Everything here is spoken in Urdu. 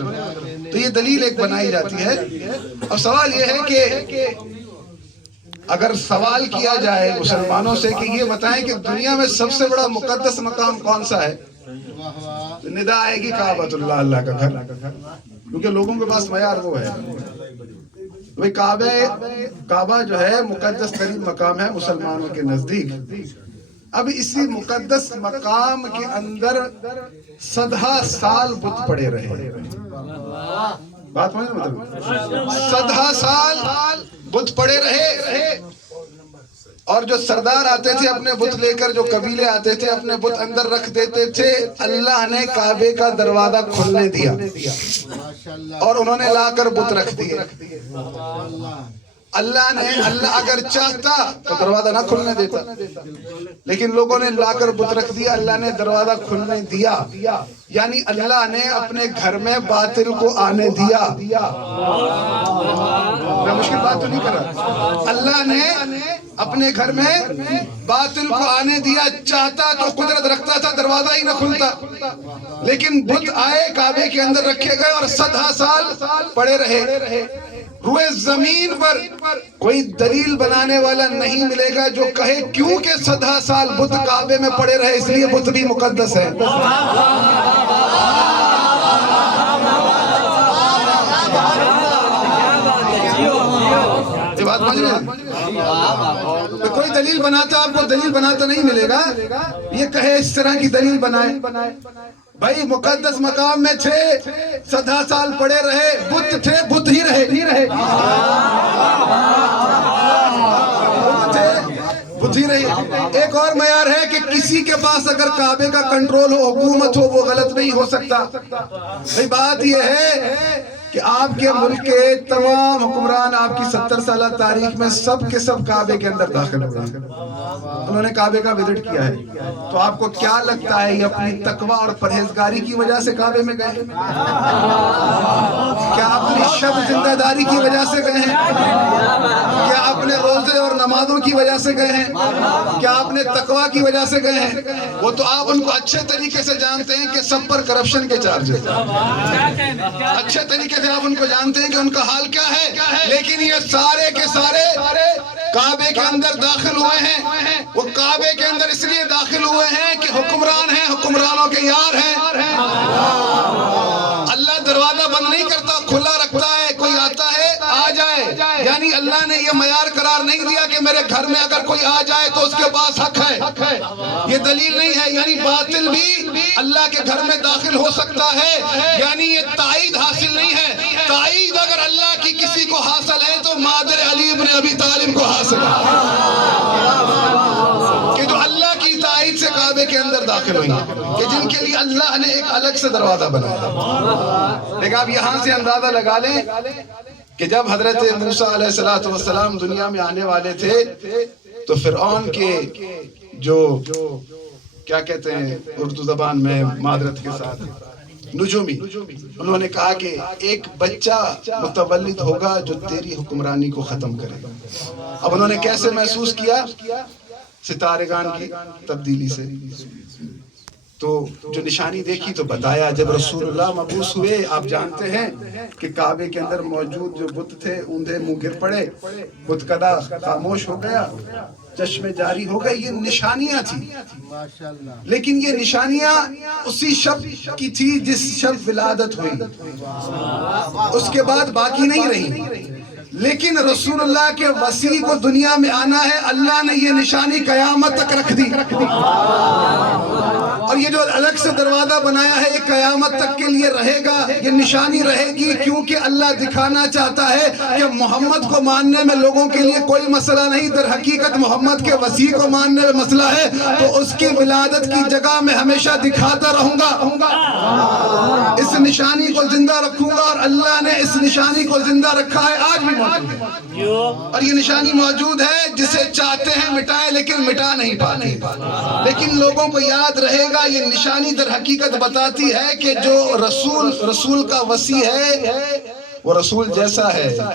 مطلب؟ تو یہ دلیل ایک بنائی جاتی ہے. اور سوال یہ ہے کہ اگر سوال کیا جائے مسلمانوں سے کہ یہ بتائیں کہ دنیا میں سب سے بڑا مقدس مقام کون سا ہے، تو ندا آئے گی کعبۃ اللہ، اللہ کا گھر، کیونکہ لوگوں کے پاس معیار وہ ہے. بھئی کعبہ جو ہے مقدس ترین مقام ہے مسلمانوں کے نزدیک. اب اسی مقدس مقام کے اندر 100 سال بت پڑے رہے. بات سمجھ مطلب 100 سال بت پڑے رہے، اور جو سردار آتے تھے اپنے بت لے کر، جو قبیلے آتے تھے اپنے بت اندر رکھ دیتے تھے. اللہ نے کعبے کا دروازہ کھلنے دیا اور انہوں نے لا کر بت رکھ دیے. اللہ اگر چاہتا تو دروازہ نہ کھلنے دیتا، لیکن لوگوں نے لا کر بت رکھ دیا، اللہ نے دروازہ کھلنے دیا. یعنی اللہ نے اپنے گھر میں باطل کو آنے دیا. میں مشکل بات تو نہیں کر رہا. اللہ نے اپنے گھر میں باطل کو آنے دیا. چاہتا تو قدرت رکھتا تھا دروازہ ہی نہ کھلتا، لیکن بت آئے کعبے کے اندر رکھے گئے اور 100 سال پڑے رہے. روئے زمین پر کوئی دلیل بنانے والا نہیں ملے گا جو کہے کیوں کہ 100 سال بت کعبے میں پڑے رہے اس لیے بت بھی مقدس ہے. یہ بات سمجھ رہے؟ کوئی دلیل بناتا، آپ کو دلیل بناتا نہیں ملے گا. یہ کہے اس طرح کی دلیل بنائے. بھائی مقدس مقام میں تھے، 100 سال پڑے رہے، بت تھے، بت ہی رہے. بت ہی رہے. ایک اور معیار ہے کہ کسی کے پاس اگر کعبے کا کنٹرول ہو، حکومت ہو، وہ غلط نہیں ہو سکتا. بھئی بات یہ ہے کہ آپ کے ملک کے تمام حکمران آپ کی 70 سالہ تاریخ میں سب کے سب کعبے کے اندر داخل ہوئے ہیں، انہوں نے کعبے کا وزٹ کیا ہے. تو آپ کو کیا لگتا ہے یہ اپنی تقوی اور پرہیزگاری کی وجہ سے کعبے میں گئے؟ کیا اپنی شب زندہ داری کی وجہ سے گئے ہیں؟ کیا اپنے روزے اور نمازوں کی وجہ سے گئے ہیں؟ کیا اپنے تقوی کی وجہ سے گئے ہیں؟ وہ تو آپ ان کو اچھے طریقے سے جانتے ہیں کہ سب پر کرپشن کے چارجز، اچھے طریقے سے آپ ان کو جانتے ہیں کہ ان کا حال کیا ہے. لیکن یہ سارے کے سارے کعبے کے اندر داخل ہوئے ہیں. وہ کعبے کے اندر اس لیے داخل ہوئے ہیں کہ حکمران ہیں، حکمرانوں کے یار ہیں. اللہ دروازہ بند نہیں کرتا، کھلا رکھتا ہے. کوئی آتا ہے آ جائے. یعنی اللہ نے یہ معیار قرار نہیں دیا کہ میرے گھر میں اگر کوئی آ جائے تو اس کے پاس حق ہے. یہ دلیل نہیں ہے. یعنی باطل بھی اللہ کے گھر میں داخل ہو سکتا ہے. یعنی یہ تائید حاصل نہیں ہے. تائید اگر اللہ کی کسی کو حاصل ہے تو مادر علی ابن ابی طالب کو حاصل ہے کہ جو اللہ کی تائید سے کعبے کے اندر داخل ہوئی، کہ جن کے لیے اللہ نے ایک الگ سے دروازہ بنایا. لیکن آپ یہاں سے اندازہ لگا لیں کہ جب حضرت موسیٰ علیہ السلام دنیا میں آنے والے تھے تو فرعون کے جو کیا کہتے ہیں اردو زبان میں معذرت کے ساتھ نجومی، انہوں نے کہا کہ ایک بچہ متولد ہوگا جو تیری حکمرانی کو ختم کرے گا. اب انہوں نے کیسے محسوس کیا؟ ستارگان کی تبدیلی سے. تو جو نشانی دیکھی تو بتایا. جب رسول اللہ مبعوث ہوئے، آپ جانتے ہیں کہ کعبے کے اندر موجود جو بت تھے اوندھے منہ گر پڑے، بت کدا خاموش ہو گیا، چشمے جاری ہو گئے. یہ نشانیاں تھیں، لیکن یہ نشانیاں اسی شب کی تھی جس شب ولادت ہوئی، اس کے بعد باقی نہیں رہی. لیکن رسول اللہ کے وسیع کو دنیا میں آنا ہے، اللہ نے یہ نشانی قیامت تک رکھ دی. اور یہ جو الگ سے دروازہ بنایا ہے یہ قیامت تک کے لیے رہے گا. یہ نشانی رہے گی کیونکہ اللہ دکھانا چاہتا ہے کہ محمد کو ماننے میں لوگوں کے لیے کوئی مسئلہ نہیں. در حقیقت محمد کے وسیع کو ماننے میں مسئلہ ہے. تو اس کی ولادت کی جگہ میں ہمیشہ دکھاتا رہوں گا، اس نشانی کو زندہ رکھوں گا. اور اللہ نے اس نشانی کو زندہ رکھا ہے، آج بھی موجود ہے. اور یہ نشانی موجود ہے، جسے چاہتے ہیں مٹائے لیکن مٹا نہیں پاتے. لیکن لوگوں کو یاد رہے گا یہ نشانی در حقیقت بتاتی ہے کہ جو رسول کا وسیع ہے وہ رسول جیسا ہے.